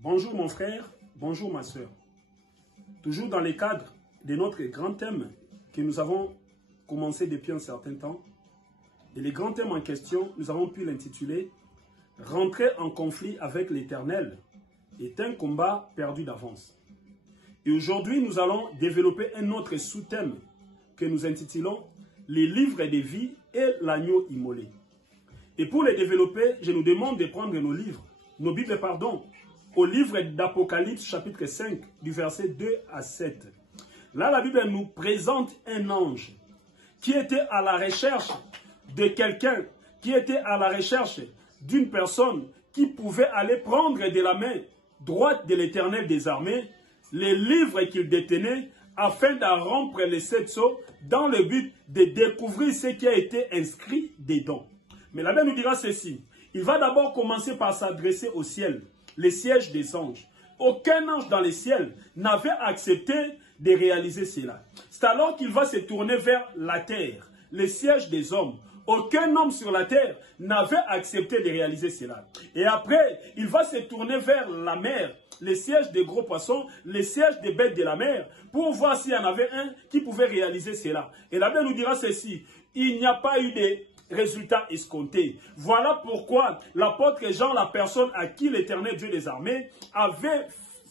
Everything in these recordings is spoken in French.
Bonjour mon frère, bonjour ma soeur. Toujours dans le cadre de notre grand thème que nous avons commencé depuis un certain temps. Et le grand thème en question, nous avons pu l'intituler « Rentrer en conflit avec l'Éternel est un combat perdu d'avance ». Et aujourd'hui, nous allons développer un autre sous-thème que nous intitulons « Les livres de vie et l'agneau immolé ». Et pour les développer, je nous demande de prendre nos Bibles, au livre d'Apocalypse, chapitre 5, du verset 2 à 7. Là, la Bible nous présente un ange qui était à la recherche de quelqu'un, qui était à la recherche d'une personne qui pouvait aller prendre de la main droite de l'Éternel des armées les livres qu'il détenait afin d'en rompre les 7 sceaux dans le but de découvrir ce qui a été inscrit dedans. Mais la Bible nous dira ceci. Il va d'abord commencer par s'adresser au ciel, les sièges des anges. Aucun ange dans les ciels n'avait accepté de réaliser cela. C'est alors qu'il va se tourner vers la terre, les sièges des hommes. Aucun homme sur la terre n'avait accepté de réaliser cela. Et après, il va se tourner vers la mer, les sièges des gros poissons, les sièges des bêtes de la mer, pour voir s'il y en avait un qui pouvait réaliser cela. Et la Bible nous dira ceci, il n'y a pas eu de résultats escomptés. Voilà pourquoi l'apôtre Jean, la personne à qui l'Éternel Dieu des armées avait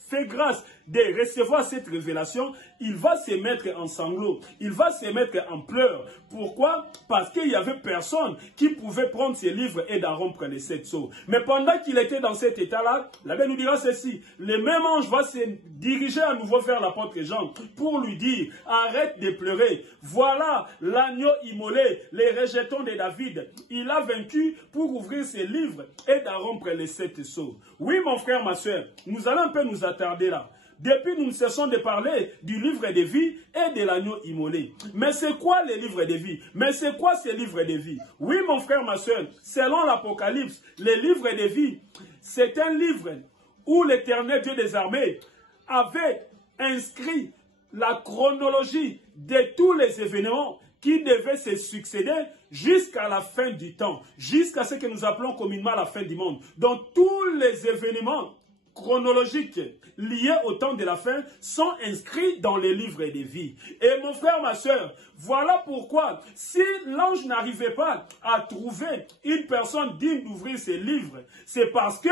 fait grâce de recevoir cette révélation, il va se mettre en sanglots, il va se mettre en pleurs. Pourquoi? Parce qu'il n'y avait personne qui pouvait prendre ses livres et d'en rompre les 7 sceaux. Mais pendant qu'il était dans cet état-là, la Bible nous dira ceci, le même ange va se diriger à nouveau vers l'apôtre Jean pour lui dire, arrête de pleurer, voilà l'agneau immolé, les rejetons de David, il a vaincu pour ouvrir ses livres et d'en rompre les 7 sceaux. Oui mon frère, ma soeur, nous allons un peu nous attarder là. Depuis, nous ne cessons de parler du livre de vie et de l'agneau immolé. Mais c'est quoi les livres de vie? Mais c'est quoi ces livres de vie? Oui, mon frère, ma soeur, selon l'Apocalypse, les livres de vie, c'est un livre où l'Éternel Dieu des armées avait inscrit la chronologie de tous les événements qui devaient se succéder jusqu'à la fin du temps, jusqu'à ce que nous appelons communément la fin du monde. Donc, tous les événements chronologiques liés au temps de la fin sont inscrits dans les livres de vie. Et mon frère, ma soeur, voilà pourquoi si l'ange n'arrivait pas à trouver une personne digne d'ouvrir ses livres, c'est parce que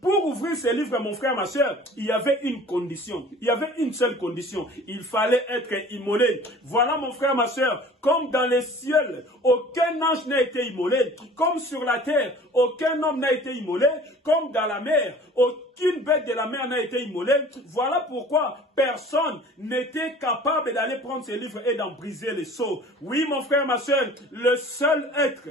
pour ouvrir ces livres, mon frère, ma soeur, il y avait une condition. Il y avait une seule condition. Il fallait être immolé. Voilà, mon frère, ma soeur, comme dans les cieux, aucun ange n'a été immolé. Comme sur la terre, aucun homme n'a été immolé. Comme dans la mer, aucune bête de la mer n'a été immolée. Voilà pourquoi personne n'était capable d'aller prendre ces livres et d'en briser les sceaux. Oui, mon frère, ma soeur, le seul être,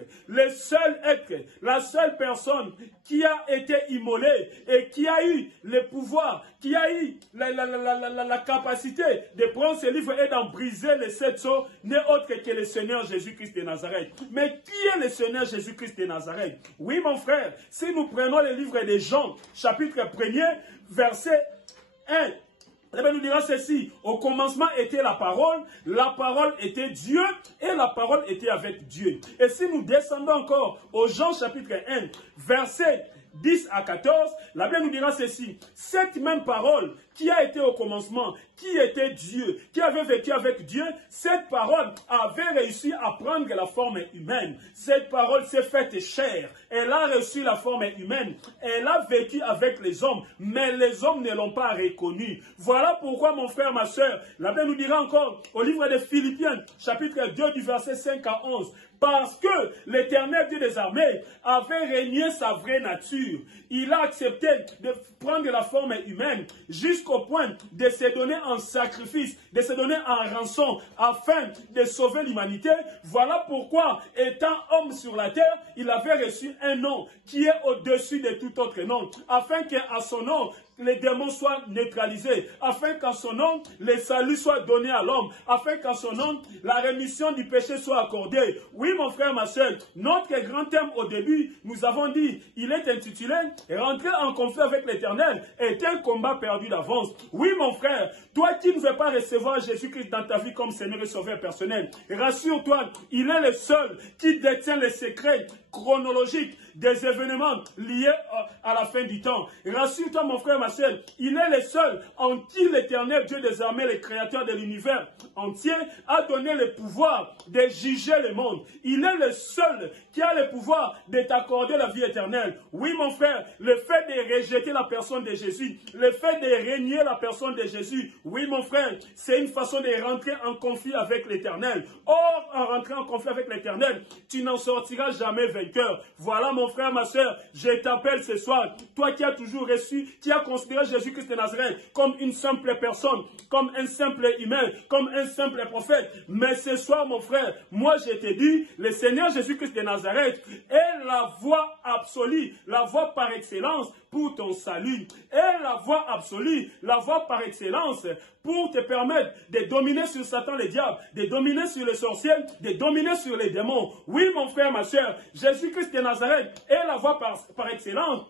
la seule personne qui a été immolée et qui a eu le pouvoir, qui a eu la capacité de prendre ces livres et d'en briser les 7 sceaux, n'est autre que le Seigneur Jésus-Christ de Nazareth. Mais qui est le Seigneur Jésus-Christ de Nazareth? Oui, mon frère, si nous prenons le livre de Jean, chapitre 1er, verset 1, la Bible nous dira ceci, au commencement était la parole était Dieu et la parole était avec Dieu. Et si nous descendons encore au Jean chapitre 1, verset 10 à 14, la Bible nous dira ceci, cette même parole qui a été au commencement, qui était Dieu, qui avait vécu avec Dieu, cette parole avait réussi à prendre la forme humaine. Cette parole s'est faite chair, elle a reçu la forme humaine, elle a vécu avec les hommes, mais les hommes ne l'ont pas reconnue. Voilà pourquoi, mon frère, ma soeur, la Bible nous dira encore au livre de Philippiens, chapitre 2 du verset 5 à 11, parce que l'Éternel Dieu des armées avait régné sa vraie nature. Il a accepté de prendre la forme humaine jusqu'au point de se donner en sacrifice, de se donner en rançon afin de sauver l'humanité. Voilà pourquoi, étant homme sur la terre, il avait reçu un nom qui est au-dessus de tout autre nom, afin qu'à son nom, les démons soient neutralisés, afin qu'en son nom, le salut soit donné à l'homme, afin qu'en son nom, la rémission du péché soit accordée. Oui, mon frère, ma soeur, notre grand thème au début, nous avons dit, il est intitulé « Rentrer en conflit avec l'Éternel est un combat perdu d'avance ». Oui, mon frère, toi qui ne veux pas recevoir Jésus-Christ dans ta vie comme Seigneur et Sauveur personnel, rassure-toi, il est le seul qui détient les secrets chronologiques des événements liés à la fin du temps. Rassure-toi, mon frère, ma soeur, il est le seul en qui l'Éternel Dieu des armées, le créateur de l'univers entier, a donné le pouvoir de juger le monde. Il est le seul qui a le pouvoir de t'accorder la vie éternelle. Oui, mon frère, le fait de rejeter la personne de Jésus, le fait de régner la personne de Jésus, oui, mon frère, c'est une façon de rentrer en conflit avec l'Éternel. Or, en rentrant en conflit avec l'Éternel, tu n'en sortiras jamais vainqueur. Voilà, mon frère, ma soeur, je t'appelle ce soir, toi qui as toujours reçu, qui as considéré Jésus-Christ de Nazareth comme une simple personne, comme un simple humain, comme un simple prophète. Mais ce soir, mon frère, moi je te dis, le Seigneur Jésus-Christ de Nazareth est la voie absolue, la voie par excellence pour ton salut. Est la voie absolue, la voie par excellence pour te permettre de dominer sur Satan le diable, de dominer sur les sorciers, de dominer sur les démons. Oui, mon frère, ma soeur, Jésus-Christ de Nazareth est la voie par excellence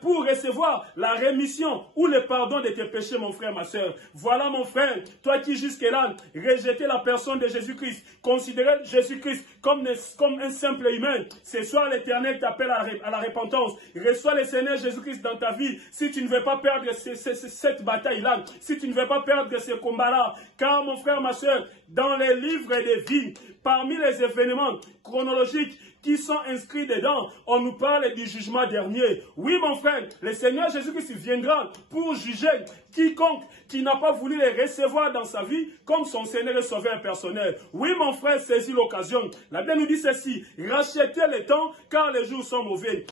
pour recevoir la rémission ou le pardon de tes péchés, mon frère, ma soeur. Voilà, mon frère, toi qui jusque-là rejetais la personne de Jésus-Christ, considérais Jésus-Christ comme un simple humain. Ce soir, l'Éternel t'appelle à la repentance. Reçois le Seigneur Jésus-Christ dans ta vie si tu ne veux pas perdre cette bataille-là, si tu ne veux pas perdre ce combat-là. Car, mon frère, ma soeur, dans les livres de vie, parmi les événements chronologiques qui sont inscrits dedans, on nous parle du jugement dernier. Oui, mon frère, le Seigneur Jésus-Christ viendra pour juger quiconque qui n'a pas voulu les recevoir dans sa vie comme son Seigneur et Sauveur personnel. Oui, mon frère, saisis l'occasion. La Bible nous dit ceci: rachetez le temps car les jours sont mauvais.